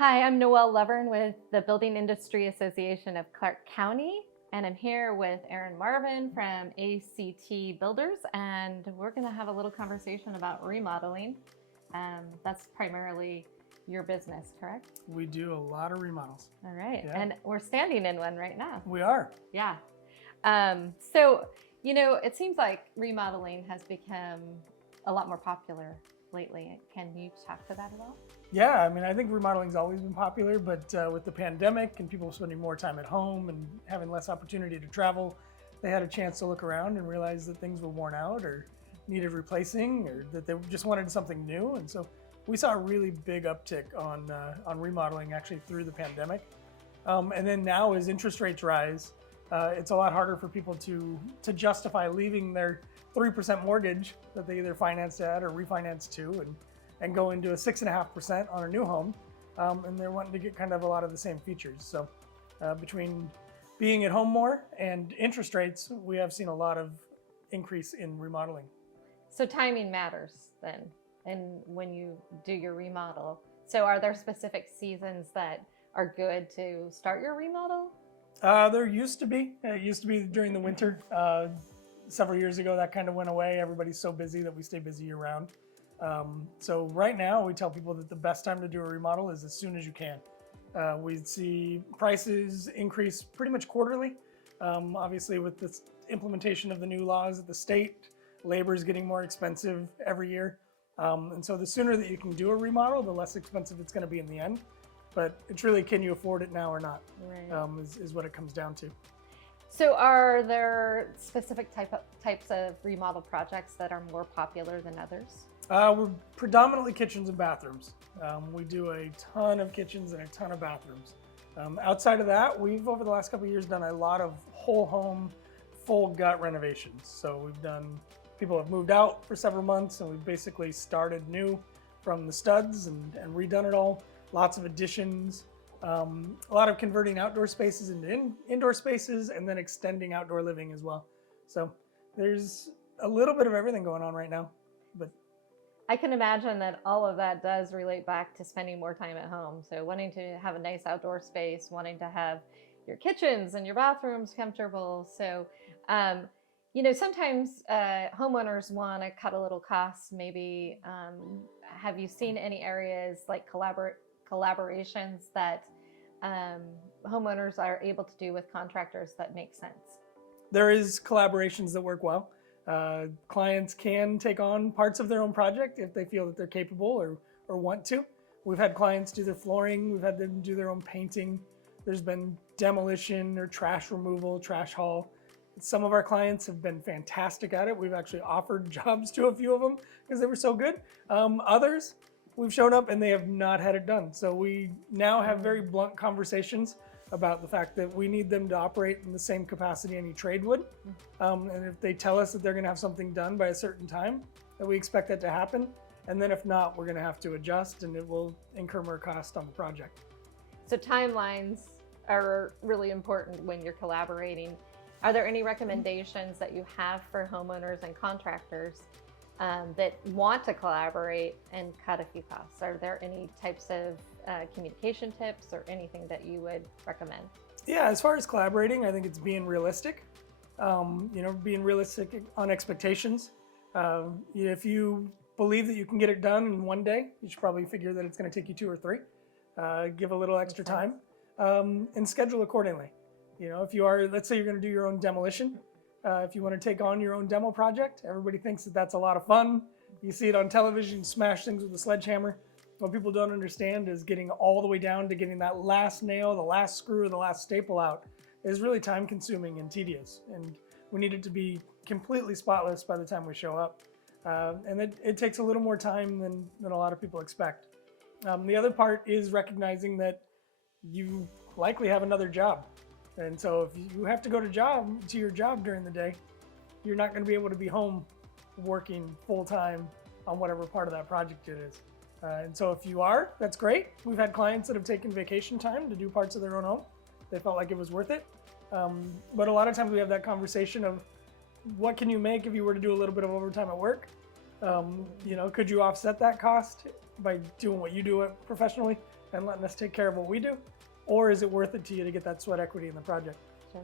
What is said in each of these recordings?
Hi, I'm Noelle Lovern with the Building Industry Association of Clark County, and I'm here with Aaron Marvin from A.C.T. Builders, and we're going to have a little conversation about remodeling. That's primarily your business, correct? We do a lot of remodels. All right, Yeah. and we're standing in one right now. We are. Yeah. It seems like remodeling has become a lot more popular lately. Can you talk to that at all? Yeah, I think remodeling's always been popular, but with the pandemic and people spending more time at home and having less opportunity to travel, they had a chance to look around and realize that things were worn out or needed replacing, or that they just wanted something new. And so we saw a really big uptick on remodeling actually through the pandemic. And then now as interest rates rise, it's a lot harder for people to justify leaving their 3% mortgage that they either financed at or refinanced to and go into a 6.5% on a new home. And they're wanting to get kind of a lot of the same features. So between being at home more and interest rates, we have seen a lot of increase in remodeling. So timing matters then, and when you do your remodel. So are there specific seasons that are good to start your remodel? There used to be. It used to be during the winter. Several years ago, that kind of went away. Everybody's so busy that we stay busy year round. So right now, we tell people that the best time to do a remodel is as soon as you can. We see prices increase pretty much quarterly. Obviously, with this implementation of the new laws at the state, labor is getting more expensive every year. And so the sooner that you can do a remodel, the less expensive it's going to be in the end. But it's really, can you afford it now or not, Right. is what it comes down to. So are there specific types of remodel projects that are more popular than others? We're predominantly kitchens and bathrooms. We do a ton of kitchens and a ton of bathrooms. Outside of that, we've over the last couple of years done a lot of whole home, full gut renovations. So people have moved out for several months and we've basically started new from the studs and redone it all. Lots of additions, a lot of converting outdoor spaces into indoor spaces and then extending outdoor living as well. So there's a little bit of everything going on right now. But I can imagine that all of that does relate back to spending more time at home. So wanting to have a nice outdoor space, wanting to have your kitchens and your bathrooms comfortable. So, sometimes homeowners want to cut a little cost. Maybe have you seen any areas like collaborations that homeowners are able to do with contractors that make sense? there is collaborations that work well. Clients can take on parts of their own project if they feel that they're capable or want to. We've had clients do their flooring, we've had them do their own painting. There's been demolition or trash removal, trash haul. Some of our clients have been fantastic at it. We've actually offered jobs to a few of them because they were so good. Others, we've shown up and they have not had it done. So we now have very blunt conversations about the fact that we need them to operate in the same capacity any trade would. And if they tell us that they're gonna have something done by a certain time, that we expect that to happen. And then if not, we're gonna have to adjust and it will incur more cost on the project. So timelines are really important when you're collaborating. Are there any recommendations that you have for homeowners and contractors that want to collaborate and cut a few costs? Are there any types of communication tips or anything that you would recommend? Yeah, as far as collaborating, I think it's being realistic. Being realistic on expectations. If you believe that you can get it done in one day, you should probably figure that it's going to take you 2 or 3. Give a little extra time and schedule accordingly. If you are, let's say you're going to do your own demolition. If you want to take on your own demo project, everybody thinks that that's a lot of fun. You see it on television, smash things with a sledgehammer. What people don't understand is getting all the way down to getting that last nail, the last screw, the last staple out is really time consuming and tedious. And we need it to be completely spotless by the time we show up. And it takes a little more time than a lot of people expect. The other part is recognizing that you likely have another job. And so if you have to go to your job during the day, you're not going to be able to be home working full time on whatever part of that project it is. And so if you are, that's great. We've had clients that have taken vacation time to do parts of their own home. They felt like it was worth it. But a lot of times we have that conversation of what can you make if you were to do a little bit of overtime at work? Could you offset that cost by doing what you do professionally? and letting us take care of what we do? Or is it worth it to you to get that sweat equity in the project? Sure.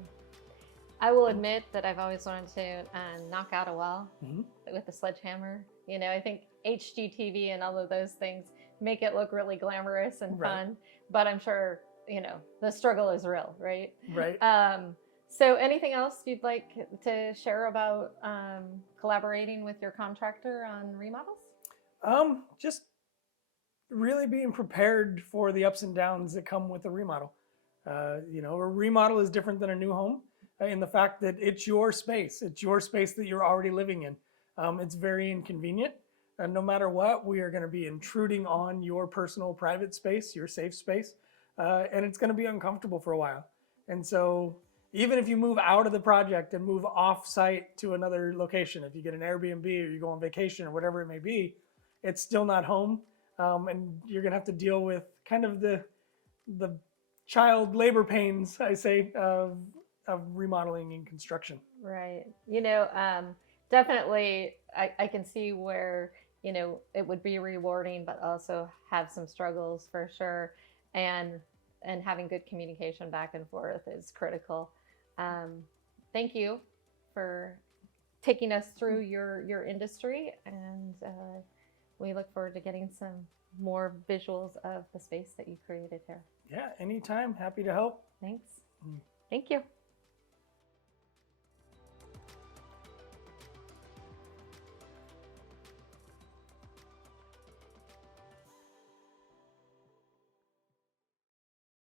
I will admit that I've always wanted to knock out a wall with a sledgehammer. You know, I think HGTV and all of those things make it look really glamorous and fun, but I'm sure, you know, the struggle is real, right? Right. So anything else you'd like to share about collaborating with your contractor on remodels? Just really being prepared for the ups and downs that come with a remodel. You know, a remodel is different than a new home in the fact that it's your space. It's your space that you're already living in. It's very inconvenient. And no matter what, we are going to be intruding on your personal private space, your safe space, and it's going to be uncomfortable for a while. And so even if you move out of the project and move off site to another location, if you get an Airbnb or you go on vacation or whatever it may be, it's still not home. And you're going to have to deal with kind of the child labor pains, I say, of remodeling and construction. Right. You know, definitely I can see where, you know, it would be rewarding, but also have some struggles for sure. And having good communication back and forth is critical. Thank you for taking us through your industry, and we look forward to getting some more visuals of the space that you created here. Yeah, anytime. Happy to help. Thanks. Thank you.